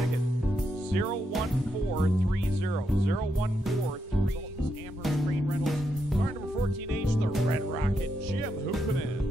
ticket 01430. 01430. Amherst Train Rentals. Car number 14H, the Red Rocket. Jim hooping in.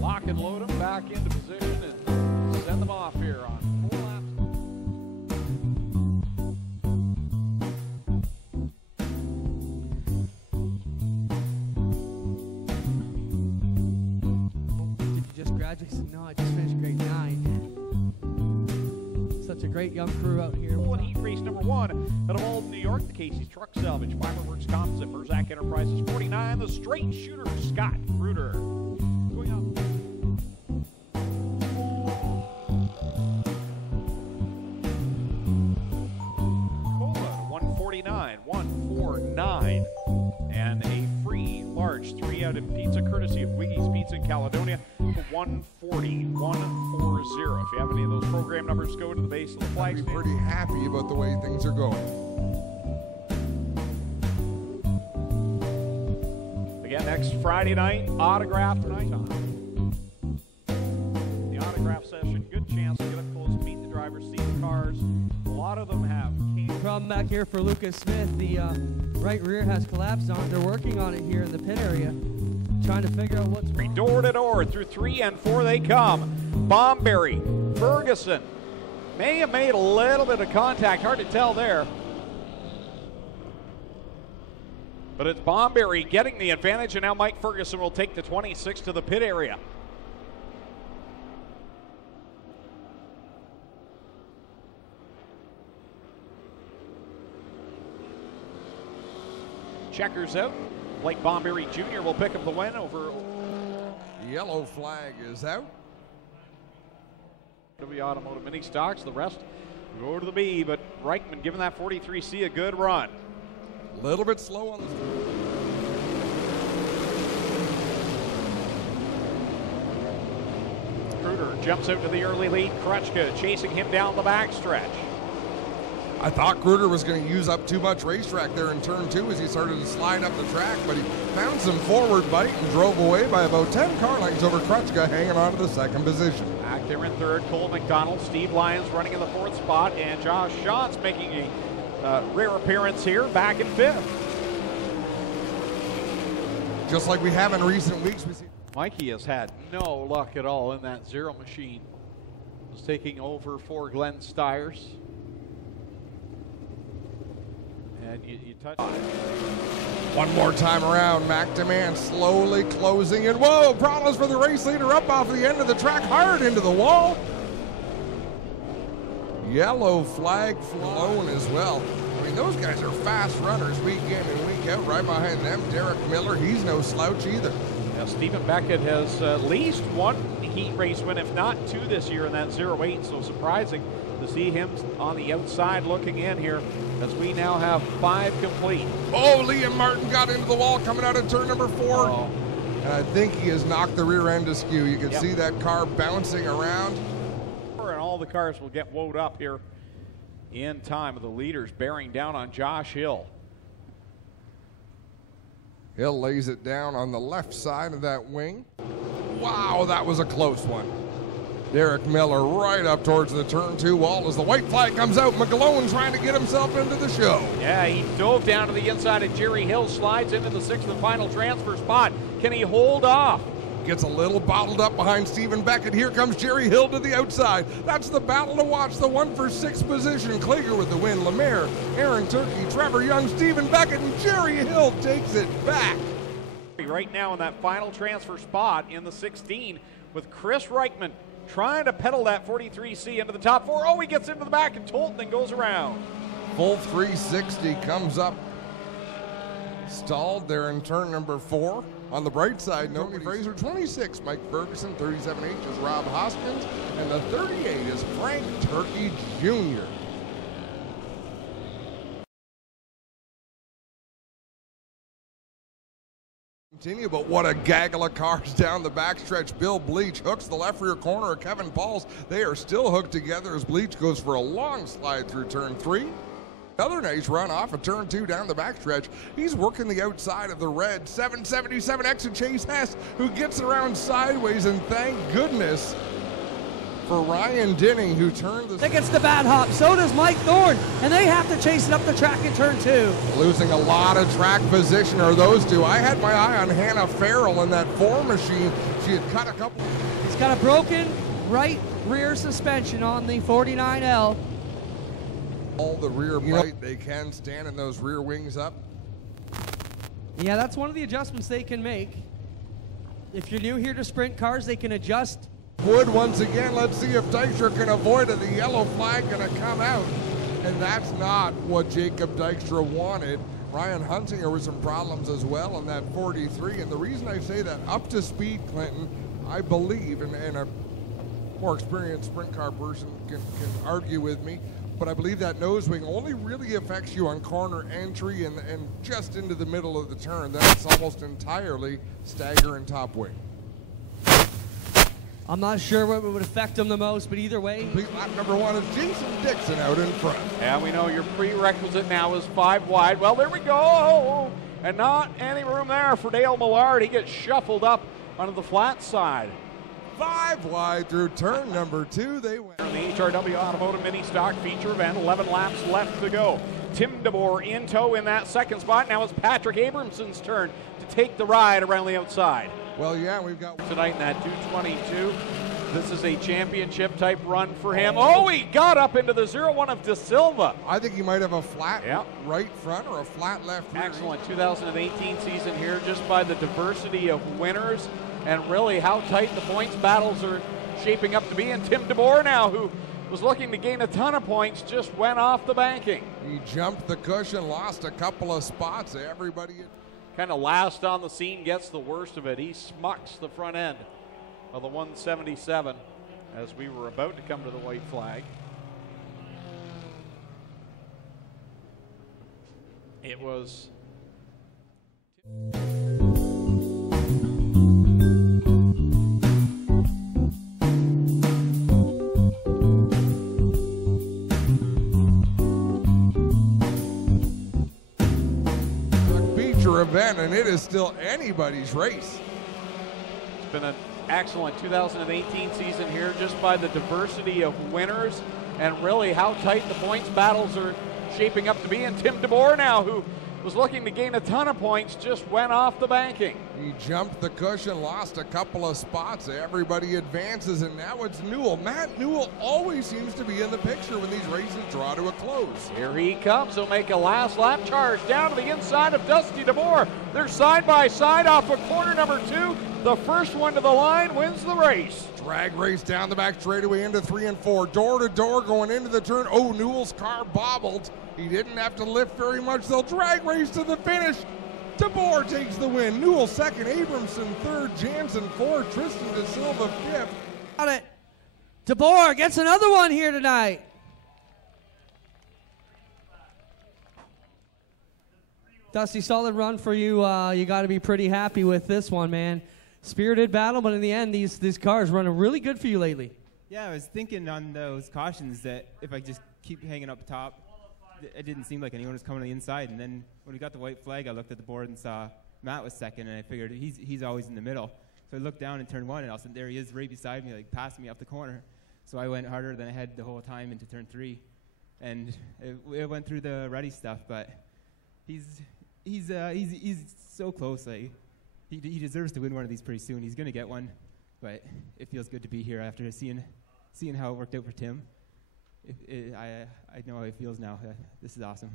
Lock and load them back into position and send them off here on 4 laps. Did you just graduate? No, I just finished grade 9. Such a great young crew out here. Heat race number 1 out of Alden, New York, the Casey's Truck Salvage, Fiberworks Composite, Merzac Enterprises 49, the straight shooter, Scott Kruder. Going up. 149, and a free large 3-outed pizza courtesy of Wiggy's Pizza in Caledonia for 140. If you have any of those program numbers, go to the base of the flag stand. Pretty happy about the way things are going. Again, next Friday night, autograph night. The autograph session, good chance to get up close, meet the drivers, see the cars. A lot of them have. Problem back here for Lucas Smith. The right rear has collapsed on. They're working on it here in the pit area, trying to figure out what's wrong. Door to door through 3 and 4 they come. Bomberry, Ferguson may have made a little bit of contact, hard to tell there. But it's Bomberry getting the advantage, and now Mike Ferguson will take the 26 to the pit area. Checkers out. Blake Bomberry Jr. will pick up the win over. Yellow flag is out. W Automotive Mini Stocks. The rest go to the B, but Reichman giving that 43C a good run. A little bit slow on the Kruder jumps out to the early lead. Krutchka chasing him down the backstretch. I thought Kruder was going to use up too much racetrack there in turn 2 as he started to slide up the track, but he found some forward bite and drove away by about 10 car lengths over Krutchka, hanging on to the 2nd position. Back there in 3rd, Cole McDonald, Steve Lyons running in the 4th spot, and Josh Schatz making a rare appearance here, back in 5th. Just like we have in recent weeks, we see Mikey has had no luck at all in that zero machine. Was taking over for Glenn Styres. And you touch. one more time around. McDemand slowly closing in. Whoa, problems for the race leader up off the end of the track, hard into the wall. Yellow flag flown as well. I mean, those guys are fast runners week in and week out. Right behind them, Derek Miller, he's no slouch either. Yeah, Stephen Beckett has at least 1 heat race win, if not 2 this year in that 08, so surprising to see him on the outside looking in here as we now have 5 complete. Oh, Liam Martin got into the wall coming out of turn number 4. Oh. And I think he has knocked the rear end askew. You can see that car bouncing around. And all the cars will get woed up here in time, with the leaders bearing down on Josh Hill. Hill lays it down on the left side of that wing. Wow, that was a close one. Derek Miller right up towards the turn 2 wall as the white flag comes out. McGlone trying to get himself into the show. Yeah, he dove down to the inside of Jerry Hill, slides into the 6th and final transfer spot. Can he hold off? Gets a little bottled up behind Stephen Beckett. Here comes Jerry Hill to the outside. That's the battle to watch, the 1 for 6 position. Klager with the win. Lemaire, Aaron Turkey, Trevor Young, Stephen Beckett, and Jerry Hill takes it back. Right now in that final transfer spot in the 16 with Chris Reichman trying to pedal that 43C into the top 4. Oh, he gets into the back and Tolton and goes around. Full 360 comes up. Stalled there in turn number 4. On the bright side, Tony Fraser, 26. Mike Ferguson, 37H is Rob Hoskins. And the 38 is Frank Turkey Jr. Continue, but what a gaggle of cars down the backstretch. Bill Bleach hooks the left rear corner of Kevin Pauls. They are still hooked together as Bleach goes for a long slide through turn 3. Another nice run off of turn 2 down the backstretch. He's working the outside of the red 777 exit Chase Hess, who gets around sideways, and thank goodness for Ryan Dinning, who turned the... That gets the bad hop. So does Mike Thorne, and they have to chase it up the track in turn 2. Losing a lot of track position are those two. I had my eye on Hannah Farrell in that 4 machine. She had cut a couple... He's got a broken right rear suspension on the 49L. All the rear bite they can, standing those rear wings up. Yeah, that's one of the adjustments they can make. If you're new here to sprint cars, they can adjust. Wood once again. Let's see if Dykstra can avoid it. The yellow flag going to come out, and that's not what Jacob Dykstra wanted. Ryan Hunsinger with some problems as well on that 43, and the reason I say that, up to speed, Clinton, I believe, and a more experienced sprint car person can argue with me, but I believe that nose wing only really affects you on corner entry and just into the middle of the turn. That's almost entirely stagger and top wing. I'm not sure what would affect them the most, but either way. Lap number 1 is Jason Dixon out in front. Yeah, we know your prerequisite now is 5 wide. Well, there we go. And not any room there for Dale Millard. He gets shuffled up onto the flat side. 5 wide through turn number 2. They win. The HRW Automotive Mini Stock feature event, 11 laps left to go. Tim DeBoer in tow in that 2nd spot. Now it's Patrick Abramson's turn to take the ride around the outside. Well, yeah, we've got tonight in that 222. This is a championship type run for him. Oh, he got up into the 01 of De Silva. I think he might have a flat right front or a flat left rear. Excellent 2018 season here, just by the diversity of winners and really how tight the points battles are shaping up to be. And Tim DeBoer now, who was looking to gain a ton of points, just went off the banking. He jumped the cushion, lost a couple of spots. Everybody kind of last on the scene gets the worst of it. He smucks the front end of the 177 as we were about to come to the white flag. It was event, and it is still anybody's race. It's been an excellent 2018 season here, just by the diversity of winners and really how tight the points battles are shaping up to be. And Tim DeBoer now, who was looking to gain a ton of points, just went off the banking. He jumped the cushion, lost a couple of spots. Everybody advances, and now it's Newell. Matt Newell always seems to be in the picture when these races draw to a close. Here he comes. He'll make a last lap charge down to the inside of Dusty DeBoer. They're side by side off of corner number 2. The first one to the line wins the race. Drag race down the back straightaway into 3 and 4. Door to door going into the turn. Oh, Newell's car bobbled. He didn't have to lift very much. They'll drag race to the finish. DeBoer takes the win. Newell 2nd, Abramson 3rd, Jansen 4th, Tristan De Silva 5th. Got it. DeBoer gets another one here tonight. Dusty, solid run for you. You got to be pretty happy with this one, man. Spirited battle, but in the end, these cars running really good for you lately. Yeah, I was thinking on those cautions that if I just keep hanging up top, it didn't seem like anyone was coming to the inside. And then when we got the white flag, I looked at the board and saw Matt was 2nd, and I figured he's always in the middle. So I looked down in turn 1, and all of a sudden there he is right beside me, like passing me up the corner. So I went harder than I had the whole time into turn 3. And it went through the ruddy stuff, but he's so close. Like, he deserves to win one of these pretty soon. He's going to get one, but it feels good to be here after seeing how it worked out for Tim. I know how it feels now. This is awesome.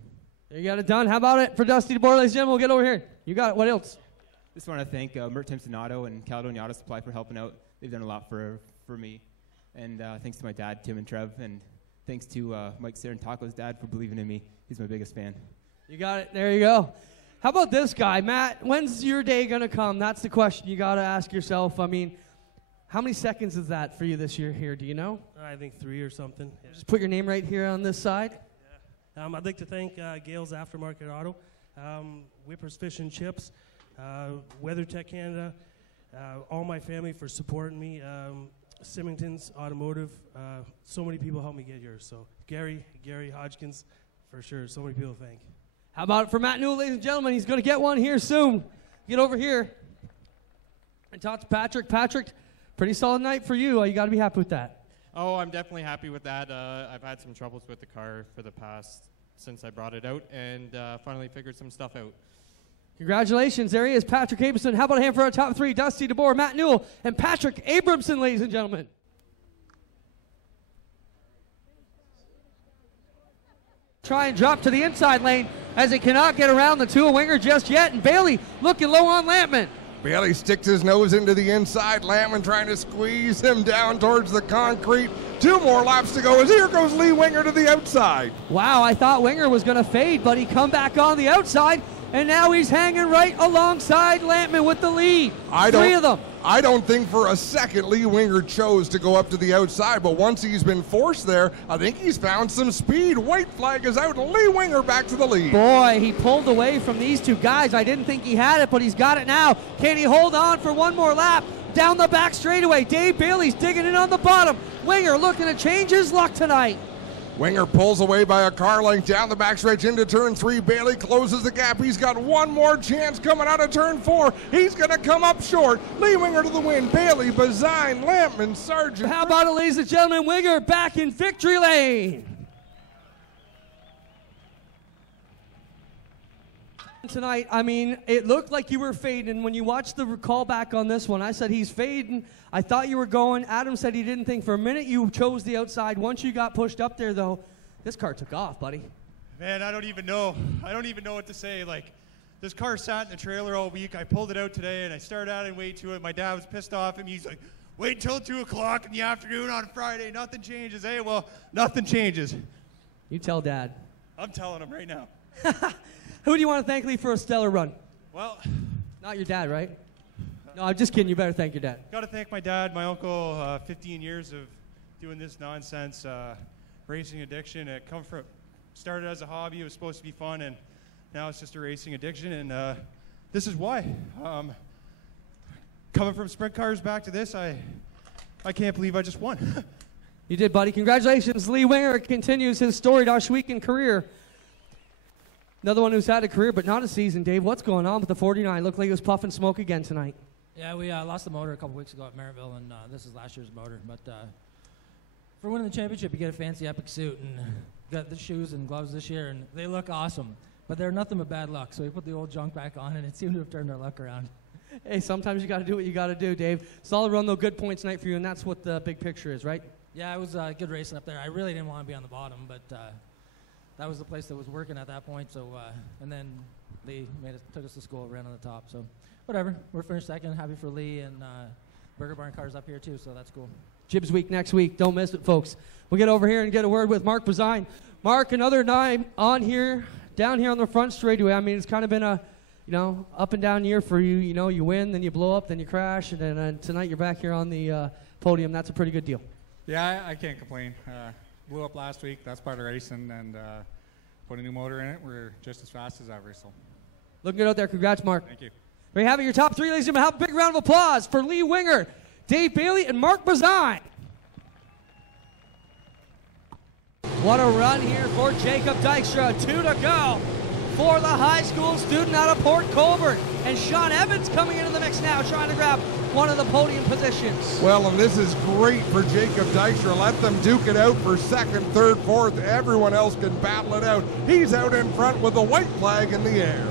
You got it done. How about it for Dusty DeBoer, ladies and gentlemen? We'll get over here. You got it. What else? Just want to thank Mert Timpson Auto and Caledonia Auto Supply for helping out. They've done a lot for me. And thanks to my dad, Tim and Trev, and thanks to Mike Sarantaco's dad for believing in me. He's my biggest fan. You got it. There you go. How about this guy, Matt? When's your day going to come? That's the question you got to ask yourself. I mean, how many seconds is that for you this year here? Do you know? I think 3 or something. Yeah. Just put your name right here on this side. Yeah. I'd like to thank Gale's Aftermarket Auto, Whippers Fish and Chips, WeatherTech Canada, all my family for supporting me, Symington's Automotive. So many people helped me get here. So Gary Hodgkins, for sure. So many people to thank. How about it for Matt Newell, ladies and gentlemen? He's going to get one here soon. Get over here and talk to Patrick. Patrick, pretty solid night for you. You got to be happy with that. Oh, I'm definitely happy with that. I've had some troubles with the car for the past, since I brought it out, and finally figured some stuff out. Congratulations. There he is, Patrick Abramson. How about a hand for our top 3? Dusty DeBoer, Matt Newell, and Patrick Abramson, ladies and gentlemen. Try and drop to the inside lane as he cannot get around the two-winger just yet, and Bailey looking low on Lampman. Bailey sticks his nose into the inside. Lampman trying to squeeze him down towards the concrete. 2 more laps to go as here goes Lee Winger to the outside. Wow, I thought Winger was going to fade, but he come back on the outside, and now he's hanging right alongside Lampman with the lead. 3 of them. I don't think for a second Lee Winger chose to go up to the outside, but once he's been forced there, I think he's found some speed. White flag is out, Lee Winger back to the lead. Boy, he pulled away from these 2 guys. I didn't think he had it, but he's got it now. Can he hold on for one more lap? Down the back straightaway, Dave Bailey's digging in on the bottom. Winger looking to change his luck tonight. Winger pulls away by a car length down the backstretch into turn 3. Bailey closes the gap. He's got one more chance coming out of turn 4. He's going to come up short. Lee Winger to the win. Bailey, Bazine, Lampman, Sargent. How about it, ladies and gentlemen? Winger back in victory lane. Tonight, I mean, it looked like you were fading. When you watched the call back on this one, I said he's fading. I thought you were going. Adam said he didn't think for a minute you chose the outside. Once you got pushed up there, though, this car took off, buddy. Man, I don't even know what to say. Like, this car sat in the trailer all week. I pulled it out today, and I started adding weight to it. My dad was pissed off at me. He's like, wait until 2 o'clock in the afternoon on Friday. Nothing changes. Hey, well, nothing changes. You tell Dad. I'm telling him right now. Who do you want to thank, Lee, for a stellar run? Well, not your dad, right? No, I'm just kidding. You better thank your dad. Got to thank my dad, my uncle. 15 years of doing this nonsense, racing addiction. It started as a hobby. It was supposed to be fun, and now it's just a racing addiction. And this is why. Coming from sprint cars back to this, I can't believe I just won. You did, buddy. Congratulations, Lee Winger continues his storied Ohsweken career. Another one who's had a career, but not a season. Dave, what's going on with the 49? Looked like he was puffing smoke again tonight. Yeah, we lost the motor a couple weeks ago at Maryville, and this is last year's motor. But for winning the championship, you get a fancy epic suit and got the shoes and gloves this year, and they look awesome. But they're nothing but bad luck, so we put the old junk back on, and it seemed to have turned our luck around. Hey, sometimes you got to do what you got to do, Dave. Solid run, though, good points tonight for you, and that's what the big picture is, right? Yeah, it was good racing up there. I really didn't want to be on the bottom, but that was the place that was working at that point. So, and then Lee took us to school, ran on the top. So, whatever. We're finished second. Happy for Lee, and Burger Barn Car's up here too, so that's cool. Jibs Week next week. Don't miss it, folks. We'll get over here and get a word with Mark Bazine. Mark, another night on here, down here on the front straightaway. I mean, it's kind of been a, up and down year for you. You win, then you blow up, then you crash, and then tonight you're back here on the podium. That's a pretty good deal. Yeah, I can't complain. Blew up last week. That's part of racing, and put a new motor in it. We're just as fast as ever. So, looking good out there. Congrats, Mark. Thank you. There you have it, your top 3, ladies and gentlemen. Have a big round of applause for Lee Winger, Dave Bailey, and Mark Bazine. What a run here for Jacob Dykstra. 2 to go. for the high school student out of Port Colborne. And Sean Evans coming into the mix now, trying to grab one of the podium positions. Well, and this is great for Jacob Dykstra. Let them duke it out for second, third, fourth. Everyone else can battle it out. He's out in front with the white flag in the air.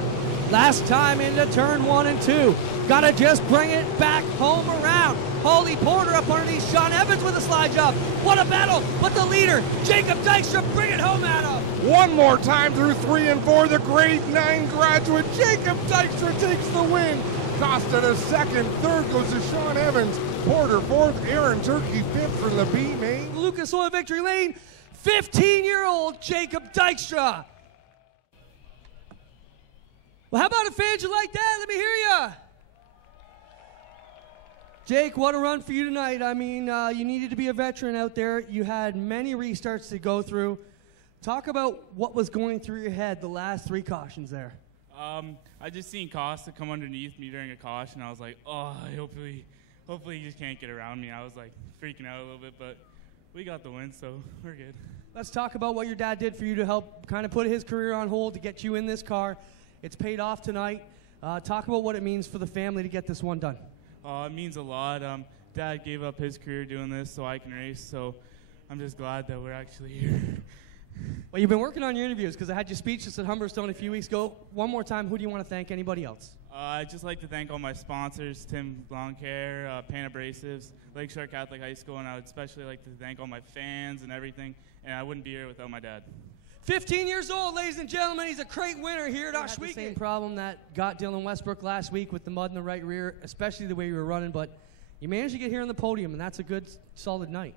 Last time into turn 1 and 2. Gotta just bring it back home around. Holly Porter up underneath Sean Evans with a slide job. What a battle, but the leader, Jacob Dykstra, bring it home at him. One more time through 3 and 4, the grade 9 graduate, Jacob Dykstra takes the win. Costa to second, third goes to Sean Evans. Porter fourth, Aaron Turkey fifth for the B main. Lucas Oil Victory Lane, 15-year-old Jacob Dykstra. Well, how about a fans you like that? Let me hear ya. Jake, what a run for you tonight. I mean, you needed to be a veteran out there. You had many restarts to go through. Talk about what was going through your head the last 3 cautions there. I just seen Costa come underneath me during a caution. I was like, oh, hopefully he just can't get around me. I was like freaking out a little bit, but we got the win, so we're good. Let's talk about what your dad did for you to help kind of put his career on hold to get you in this car. It's paid off tonight. Talk about what it means for the family to get this one done. It means a lot. Dad gave up his career doing this so I can race, so I'm just glad that we're actually here. Well, you've been working on your interviews because I had you speechless at Humberstone a few weeks ago. One more time, who do you want to thank? Anybody else? I'd just like to thank all my sponsors, Tim Bloncaire, Pan Abrasives, Lakeshore Catholic High School, and I would especially like to thank all my fans and everything, and I wouldn't be here without my dad. 15 years old, ladies and gentlemen. He's a crate winner here at Ohsweken. The same problem that got Dylan Westbrook last week with the mud in the right rear, especially the way you were running, but you managed to get here on the podium, and that's a good, solid night.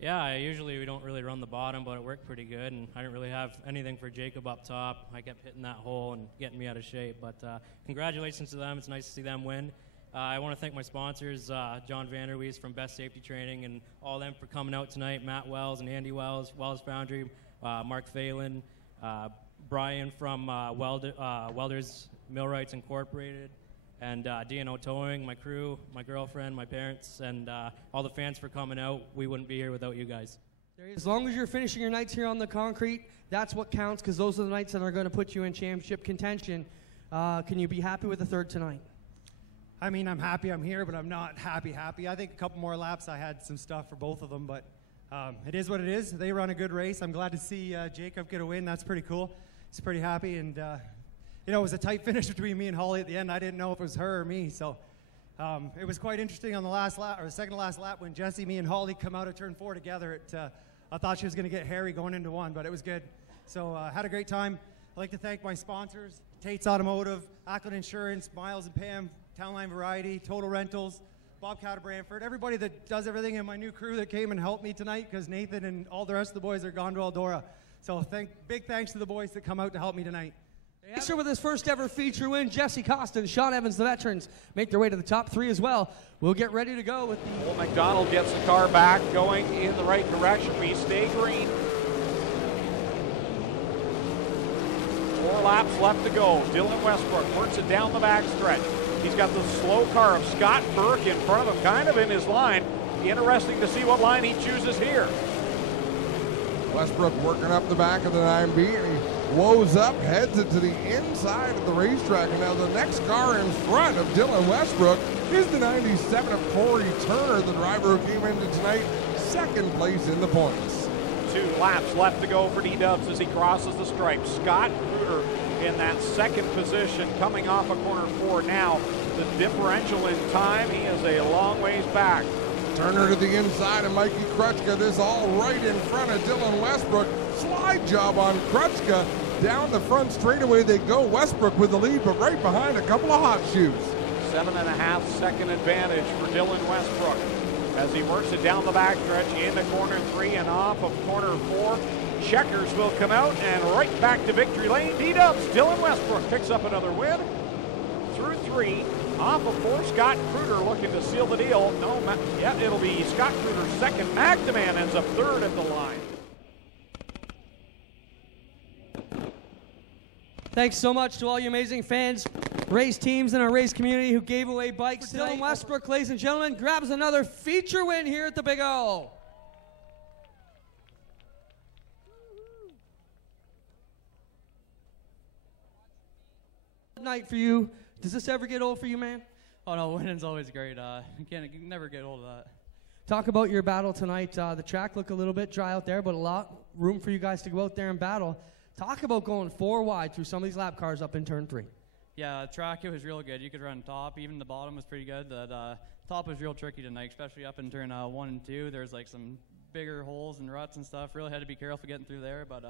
Yeah, usually we don't really run the bottom, but it worked pretty good, and I didn't really have anything for Jacob up top. I kept hitting that hole and getting me out of shape, but congratulations to them. It's nice to see them win. I want to thank my sponsors, John Vanderwees from Best Safety Training, and all of them for coming out tonight, Matt Wells and Andy Wells, Wells Foundry, Mark Phelan, Brian from Welders Millwrights Incorporated, and D&O Towing, my crew, my girlfriend, my parents, and all the fans for coming out. We wouldn't be here without you guys. As long as you're finishing your nights here on the concrete, that's what counts, because those are the nights that are going to put you in championship contention. Can you be happy with the third tonight? I mean, I'm happy I'm here, but I'm not happy. I think a couple more laps, I had some stuff for both of them, but it is what it is. They run a good race. I'm glad to see Jacob get a win. That's pretty cool. He's pretty happy, and you know, it was a tight finish between me and Holly at the end. I didn't know if it was her or me, so it was quite interesting on the last lap, or the second to last lap, when Jesse, me, and Holly come out of turn 4 together. I thought she was going to get hairy going into 1, but it was good. So had a great time. I'd like to thank my sponsors, Tate's Automotive, Ackland Insurance, Miles and Pam, Town Line Variety, Total Rentals, Bobcat of Brantford, everybody that does everything, in my new crew that came and helped me tonight, because Nathan and all the rest of the boys are gone to Eldora. So big thanks to the boys that come out to help me tonight. Sure, with his first ever feature win, Jesse Costa and Sean Evans, the veterans, make their way to the top 3 as well. We'll get ready to go with the... Well, McDonald gets the car back, going in the right direction. We stay green. 4 laps left to go. Dylan Westbrook works it down the backstretch. He's got the slow car of Scott Burke in front of him, kind of in his line. Interesting to see what line he chooses here. Westbrook working up the back of the 9B, and he woes up, heads it to the inside of the racetrack. And now the next car in front of Dylan Westbrook is the 97 of Corey Turner, the driver who came into tonight second place in the points. 2 laps left to go for D-Dubs as he crosses the stripe. Scott Kruger in that second position, coming off of corner 4 now. The differential in time, he is a long ways back. Turner to the inside of Mikey Krutchka. This all right in front of Dylan Westbrook. Slide job on Krutchka. Down the front straightaway they go. Westbrook with the lead, but right behind a couple of hot shoes. 7.5 second advantage for Dylan Westbrook as he works it down the backstretch into corner 3 and off of corner 4. Checkers will come out and right back to victory lane. D-Dubs, Dylan Westbrook picks up another win. Through 3, off of 4, Scott Kruger looking to seal the deal. No, yeah, it'll be Scott Kruger's second. McNamara ends up 3rd at the line. Thanks so much to all you amazing fans, race teams, and our race community who gave away bikes. Dylan Westbrook, ladies and gentlemen, grabs another feature win here at the Big O. Night for you. Does this ever get old for you, man? Oh no, winning's always great. You can never get old of that. Talk about your battle tonight. The track looked a little bit dry out there, but a lot room for you guys to go out there and battle. Talk about going 4 wide through some of these lap cars up in turn 3. Yeah, track, it was real good. You could run top. Even the bottom was pretty good. The top was real tricky tonight, especially up in turn 1 and 2. There's like some bigger holes and ruts and stuff. Really had to be careful getting through there, but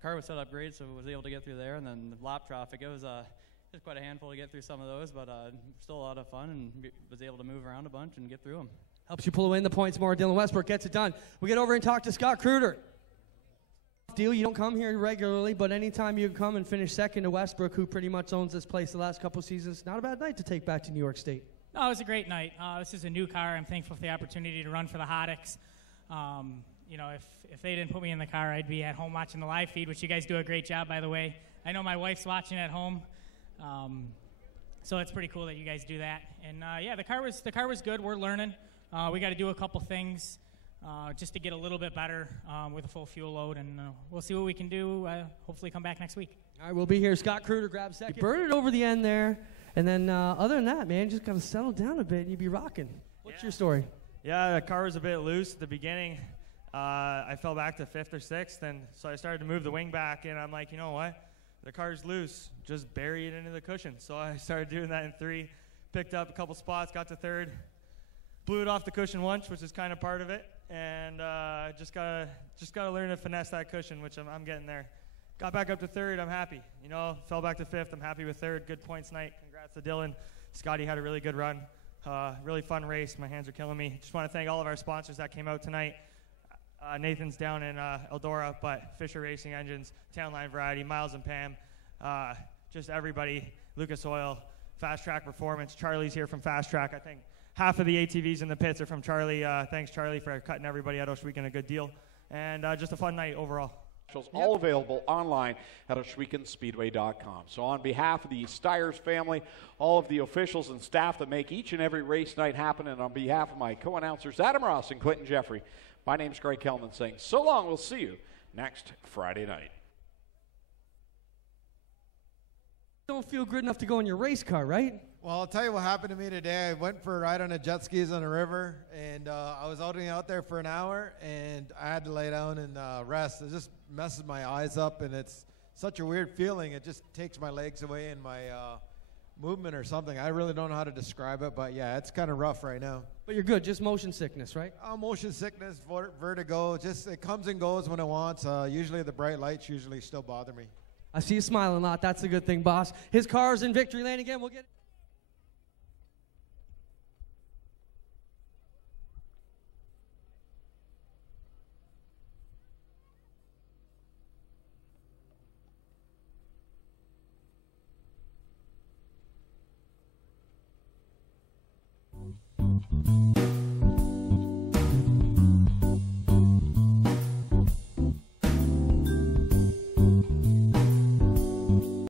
car was set up great, so was able to get through there. And then the lap traffic, it was quite a handful to get through some of those, but still a lot of fun, and was able to move around a bunch and get through them. Helps you pull away in the points more. Dylan Westbrook gets it done. We get over and talk to Scott Kruder. Deal, you don't come here regularly, but anytime you come and finish second to Westbrook, who pretty much owns this place the last couple seasons, not a bad night to take back to New York State. No, it was a great night. This is a new car. I'm thankful for the opportunity to run for the Hoddicks. You know, if they didn't put me in the car, I'd be at home watching the live feed, which you guys do a great job, by the way. I know my wife's watching at home, so it's pretty cool that you guys do that. And yeah, the car was good. We're learning. We got to do a couple things just to get a little bit better with a full fuel load, and we'll see what we can do. Hopefully, come back next week. All right, we'll be here. Scott Kruder, grab second. You burn it over the end there, and then other than that, man, just got to settle down a bit, and you'd be rocking. What's your story? Yeah, the car was a bit loose at the beginning. I fell back to 5th or 6th, and so I started to move the wing back, and I'm like, you know what? The car's loose. Just bury it into the cushion. So I started doing that in 3, picked up a couple spots, got to 3rd, blew it off the cushion once, which is kind of part of it, and just gotta learn to finesse that cushion, which I'm getting there. Got back up to 3rd. I'm happy. You know, fell back to 5th. I'm happy with 3rd. Good points night. Congrats to Dylan. Scotty had a really good run. Really fun race. My hands are killing me. Just want to thank all of our sponsors that came out tonight. Nathan's down in Eldora, but Fisher Racing Engines, Town Line Variety, Miles and Pam, just everybody, Lucas Oil, Fast Track Performance. Charlie's here from Fast Track. I think half of the ATVs in the pits are from Charlie. Thanks, Charlie, for cutting everybody at Ohsweken a good deal. And just a fun night overall. All available online at Ohswekenspeedway.com. So on behalf of the Styres family, all of the officials and staff that make each and every race night happen, and on behalf of my co-announcers Adam Ross and Clinton Jeffrey, my name's Greg Kellman saying so long. We'll see you next Friday night. Don't feel good enough to go in your race car, right? Well, I'll tell you what happened to me today. I went for a ride on a jet skis on a river, and I was out there for an hour, and I had to lay down and rest. It just messes my eyes up, and it's such a weird feeling. It just takes my legs away and my movement or something. I really don't know how to describe it, but yeah, it's kind of rough right now. But you're good, just motion sickness, right? Motion sickness, vertigo, just it comes and goes when it wants. Usually the bright lights usually still bother me. I see you smiling a lot. That's a good thing, boss. His car's in victory lane again. We'll get